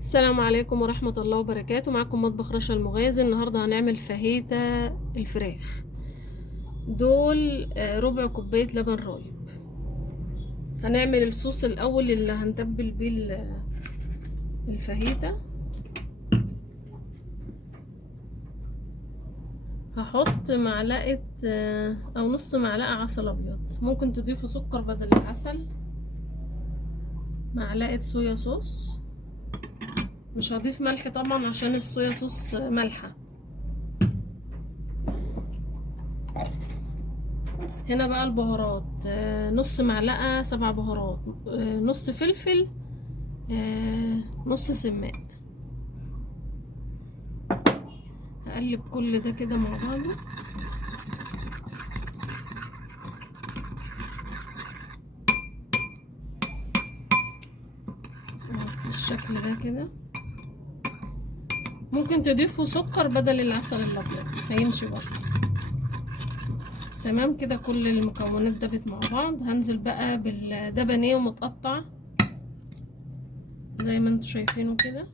السلام عليكم ورحمة الله وبركاته. معكم مطبخ رشا المغازي. النهاردة هنعمل فاهيتا الفراخ. دول ربع كوباية لبن رايب. هنعمل الصوص الأول اللي هنتبل بيه الفاهيتا. هحط معلقة أو نص معلقة عسل أبيض، ممكن تضيفوا سكر بدل العسل. معلقة صويا صوص، مش هضيف ملح طبعا عشان الصويا صوص مالحة. هنا بقى البهارات، نص معلقة 7 بهارات، نص فلفل، نص سماق. هقلب كل ده كده مع بعضه بالشكل ده كده. ممكن تضيفوا سكر بدل العسل الابيض، هيمشي برضه. تمام كده، كل المكونات دابت مع بعض. هنزل بقى ده بانيه ومتقطع زي ما انتوا شايفينه كده.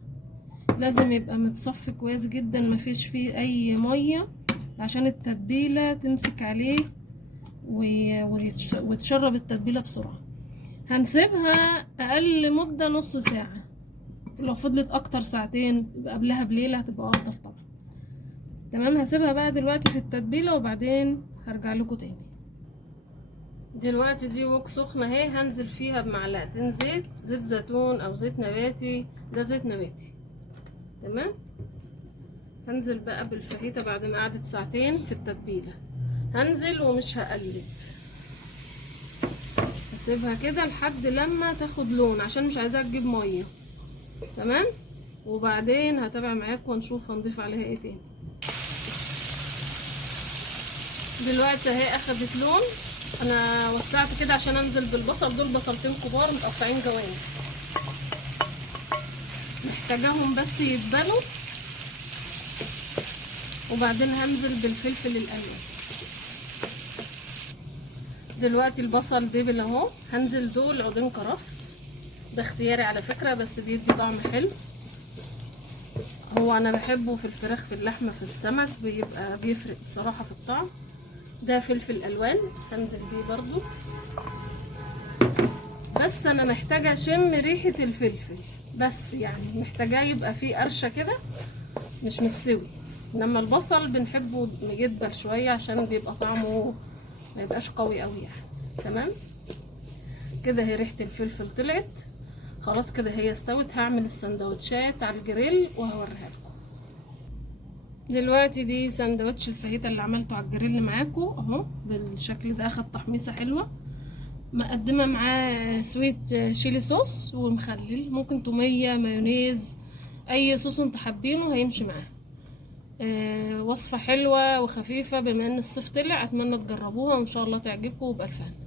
لازم يبقى متصفي كويس جدا، مفيش فيه اي ميه عشان التتبيله تمسك عليه وتشرب التتبيله بسرعه. هنسيبها اقل مده نص ساعه، لو فضلت اكتر ساعتين يبقى قبلها بليله هتبقى افضل طبعا. تمام، هسيبها بقى دلوقتي في التتبيله وبعدين هرجع لكم تاني. دلوقتي دي وok سخنه اهي، هنزل فيها بمعلقتين زيت زيتون او زيت نباتي. ده زيت نباتي. تمام، هنزل بقى بالفاهيتا بعد ما قعدت ساعتين في التتبيله. هنزل ومش هقلب، هسيبها كده لحد لما تاخد لون عشان مش عايزاها تجيب ميه. تمام، وبعدين هتابع معاكم ونشوف هنضيف عليها ايه تاني. دلوقتي اهي اخدت لون. انا وسعت كده عشان انزل بالبصل. دول بصلتين كبار متقطعين جوانب، محتاجاهم بس يتبلوا. وبعدين هنزل بالفلفل الالوان. دلوقتي البصل دبل اهو، هنزل دول عودين كرفس. ده اختياري على فكرة، بس بيدي طعم حلو. هو انا بحبه في الفراخ، في اللحمة، في السمك، بيفرق بصراحة في الطعم. ده فلفل الوان هنزل بيه برضو، بس انا محتاجة اشم ريحة الفلفل، بس يعني محتاجاه يبقى فيه قرشة كده، مش مستوي. انما البصل بنحبه مجدبل شوية عشان بيبقى طعمه ما يبقاش قوي قوي يعني. تمام كده، هي ريحة الفلفل طلعت خلاص كده، هي استوت. هعمل السندوتشات على الجريل وهوريها لكم. دلوقتي دي سندوتش الفاهيتا اللي عملته على الجريل معاكم اهو بالشكل ده. اخد تحميصه حلوه، مقدمه معاه سويت شيلي صوص ومخلل، ممكن توميه، مايونيز، اي صوص انتوا حابينه هيمشي معاه. وصفه حلوه وخفيفه، بما ان الصيف طلع اتمنى تجربوها وان شاء الله تعجبكم وبألف هنا.